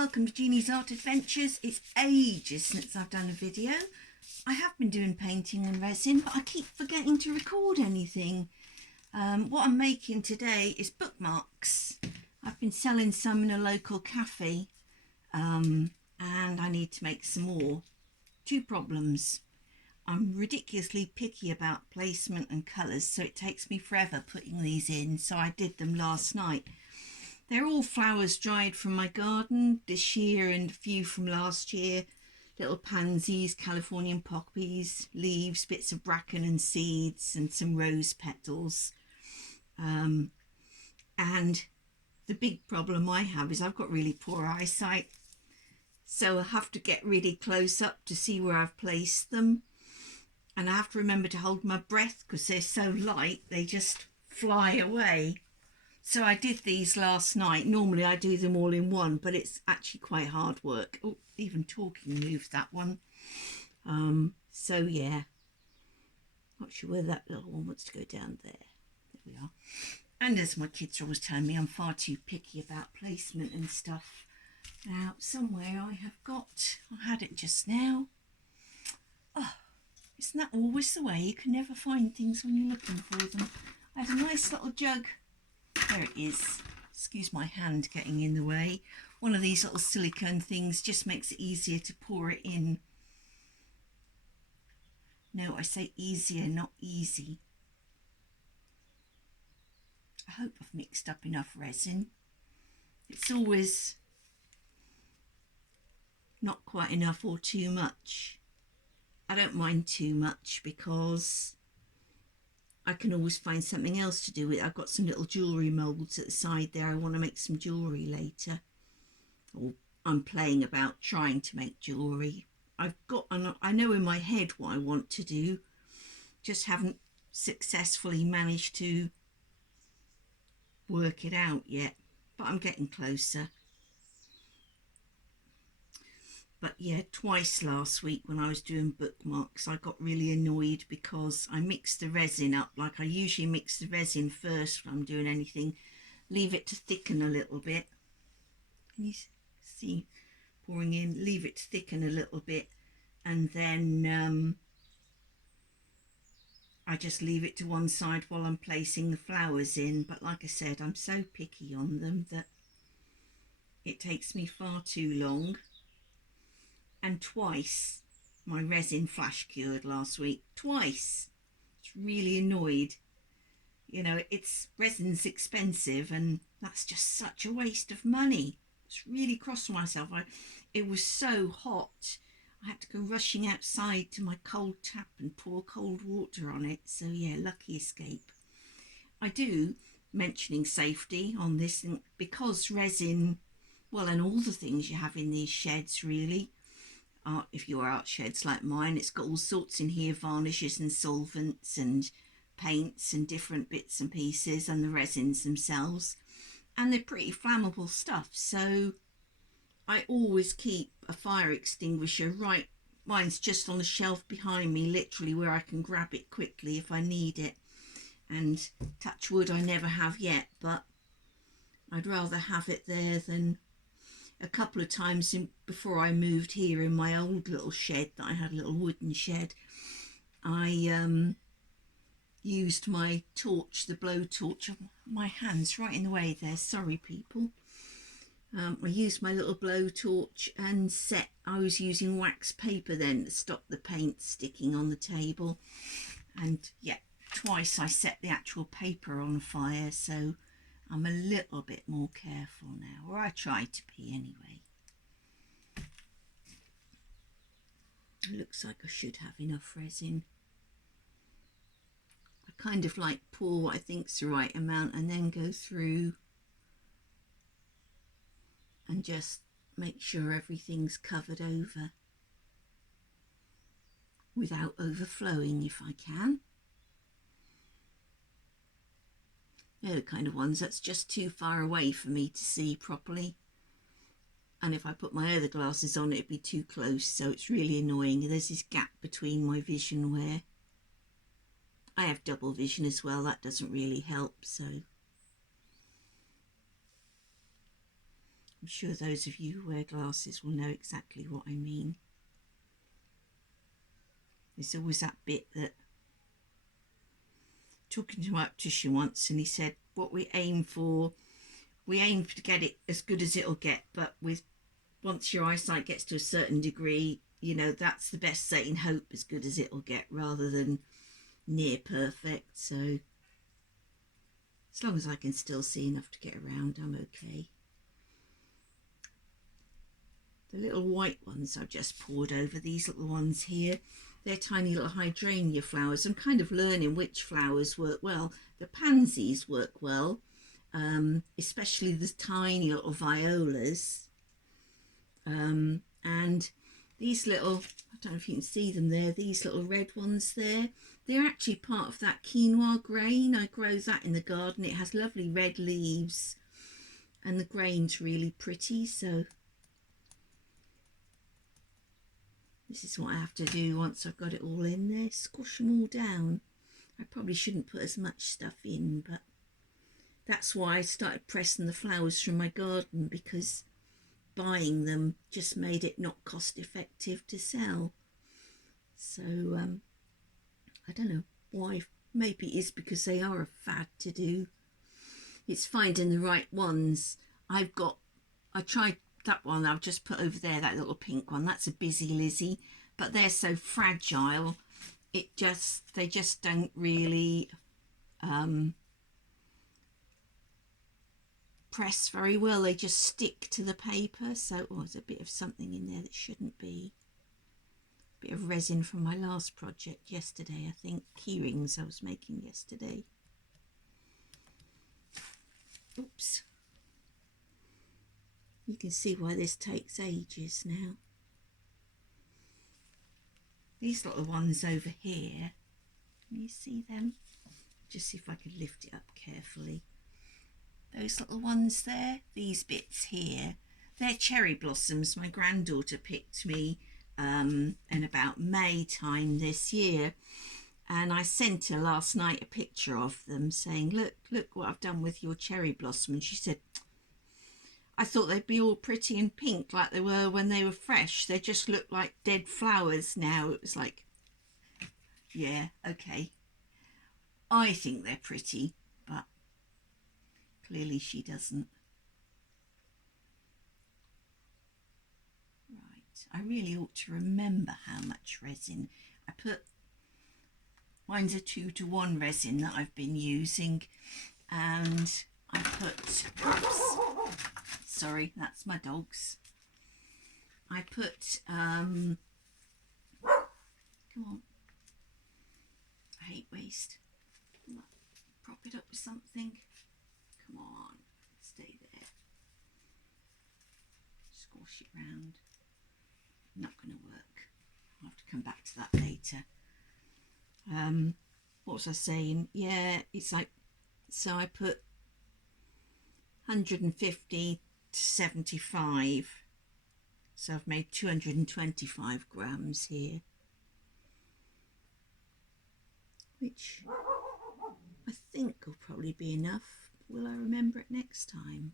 welcome to Jeannie's Art Adventures. It's ages since I've done a video. I have been doing painting and resin, but I keep forgetting to record anything. What I'm making today is bookmarks. I've been selling some in a local cafe and I need to make some more. Two problems. I'm ridiculously picky about placement and colours, so it takes me forever putting these in, so I did them last night. They're all flowers dried from my garden this year and a few from last year. Little pansies, Californian poppies, leaves, bits of bracken and seeds and some rose petals. And the big problem I have is I've got really poor eyesight. So I have to get really close up to see where I've placed them. And I have to remember to hold my breath because they're so light, they just fly away. So I did these last night. Normally I do them all in one, but it's actually quite hard work. Oh, even talking moved that one. So yeah, not sure where that little one wants to go down there. There we are. And as my kids are always telling me, I'm far too picky about placement and stuff. Now, somewhere I have got, I had it just now. Oh, isn't that always the way? You can never find things when you're looking for them. I had a nice little jug. There it is. Excuse my hand getting in the way. One of these little silicone things just makes it easier to pour it in. No, I say easier, not easy. I hope I've mixed up enough resin. It's always not quite enough or too much. I don't mind too much because I can always find something else to do with it. I've got some little jewellery moulds at the side there. I want to make some jewellery later. Or I'm playing about trying to make jewellery. I know in my head what I want to do. Just haven't successfully managed to work it out yet. But I'm getting closer. But yeah, twice last week when I was doing bookmarks, I got really annoyed because I mixed the resin up like I usually mix the resin first when I'm doing anything. Leave it to thicken a little bit. Can you see pouring in? Leave it to thicken a little bit. And then I just leave it to one side while I'm placing the flowers in. But like I said, I'm so picky on them that it takes me far too long. And twice my resin flash cured last week. Twice. It's really annoyed. You know, resin's expensive and that's just such a waste of money. It's really cross with myself. It was so hot. I had to go rushing outside to my cold tap and pour cold water on it. So yeah, lucky escape. I do, mentioning safety on this, because resin, well, and all the things you have in these sheds really, if you're art sheds like mine, it's got all sorts in here, varnishes and solvents and paints and different bits and pieces, and the resins themselves, and they're pretty flammable stuff. So I always keep a fire extinguisher right, mine's just on the shelf behind me, literally where I can grab it quickly if I need it. And touch wood, I never have yet, but I'd rather have it there than a couple of times before I moved here in my old little shed that I had, a little wooden shed. I used my torch, the blow torch. My hand's right in the way there, sorry people. I used my little blow torch and I was using wax paper then to stop the paint sticking on the table. And yeah, twice I set the actual paper on fire, so I'm a little bit more careful now, or I try to be anyway. It looks like I should have enough resin. I kind of like pour what I think's the right amount and then go through and just make sure everything's covered over without overflowing if I can. They're the kind of ones that's just too far away for me to see properly. And if I put my other glasses on, it'd be too close, so it's really annoying. There's this gap between my vision where I have double vision as well. That doesn't really help, so I'm sure those of you who wear glasses will know exactly what I mean. There's always that bit that, talking to my optician once, and he said what we aim to get it as good as it'll get, but with once your eyesight gets to a certain degree, you know, that's the best saying, hope as good as it'll get rather than near perfect. So as long as I can still see enough to get around, I'm okay. The little white ones I've just poured over, these little ones here, they're tiny little hydrangea flowers. I'm kind of learning which flowers work well. The pansies work well, especially the tiny little violas. And these little, I don't know if you can see them there, these little red ones there, they're actually part of that quinoa grain. I grow that in the garden. It has lovely red leaves and the grain's really pretty. So this is what I have to do once I've got it all in there, squash them all down. I probably shouldn't put as much stuff in, but that's why I started pressing the flowers from my garden, because buying them just made it not cost effective to sell. So I don't know why. Maybe it is because they are a fad to do. It's finding the right ones. I tried that one I've just put over there, that little pink one. That's a Busy Lizzie, but they're so fragile. They just don't really press very well. They just stick to the paper. So there's a bit of something in there that shouldn't be. A bit of resin from my last project yesterday, I think. Key rings I was making yesterday. Oops. You can see why this takes ages now. These little ones over here, can you see them? Just see if I can lift it up carefully. Those little ones there, these bits here, they're cherry blossoms. My granddaughter picked me in about May time this year, and I sent her last night a picture of them saying, look what I've done with your cherry blossom. And she said, I thought they'd be all pretty and pink like they were when they were fresh. They just look like dead flowers now. It was like, yeah, okay. I think they're pretty, but clearly she doesn't. Right, I really ought to remember how much resin I put. Mine's a 2-to-1 resin that I've been using, and I put, oops, sorry, that's my dogs. I put, come on, I hate waste. Prop it up with something. Come on, stay there. Squash it round. Not going to work. I'll have to come back to that later. What was I saying? Yeah, it's like, so I put 150 to 75. So I've made 225 grams here, which I think will probably be enough. Will I remember it next time?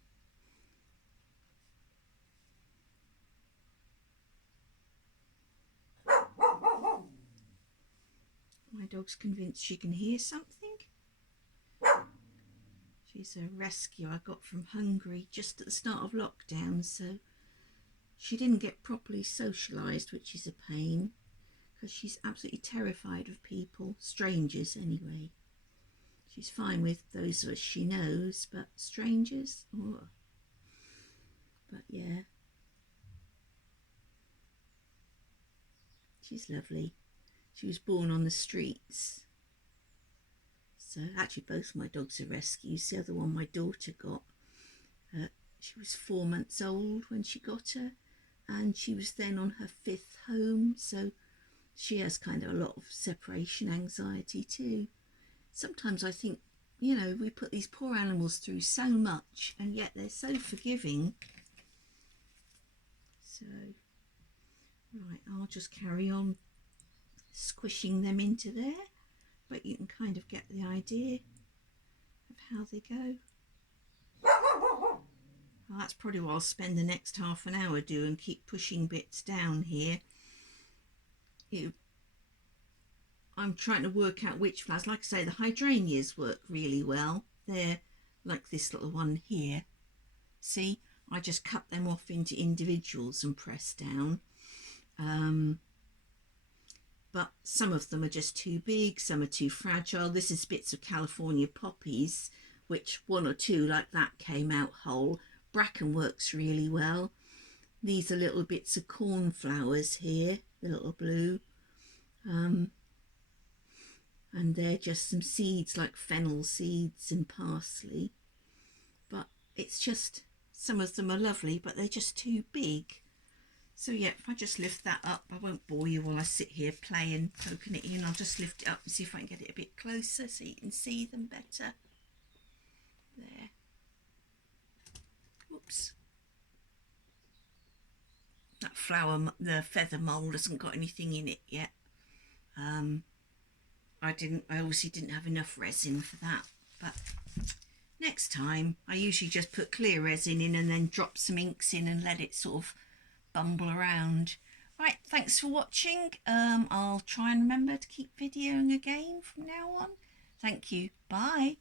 My dog's convinced she can hear something. She's a rescue I got from Hungary just at the start of lockdown, so she didn't get properly socialised, which is a pain, because she's absolutely terrified of people, strangers anyway. She's fine with those of us she knows, but strangers, oh. But yeah, she's lovely. She was born on the streets. So actually both my dogs are rescues. The other one my daughter got, she was 4 months old when she got her, and she was then on her 5th home, so she has kind of a lot of separation anxiety too. Sometimes I think, you know, we put these poor animals through so much, and yet they're so forgiving. So, right, I'll just carry on squishing them into there, but you can kind of get the idea of how they go. Well, that's probably what I'll spend the next half an hour doing, keep pushing bits down here. I'm trying to work out which flowers. Like I say, the hydrangeas work really well. They're like this little one here. See, I just cut them off into individuals and press down. But some of them are just too big, some are too fragile. This is bits of California poppies, which one or two like that came out whole. Bracken works really well. These are little bits of cornflowers here, the little blue. And they're just some seeds like fennel seeds and parsley. But it's just, some of them are lovely, but they're just too big. So yeah, if I just lift that up, I won't bore you while I sit here playing, poking it in. I'll just lift it up and see if I can get it a bit closer so you can see them better. There. Whoops. That flower, the feather mould hasn't got anything in it yet. I obviously didn't have enough resin for that, but next time I usually just put clear resin in and then drop some inks in and let it sort of bumble around. Right, thanks for watching. I'll try and remember to keep videoing again from now on. Thank you. Bye.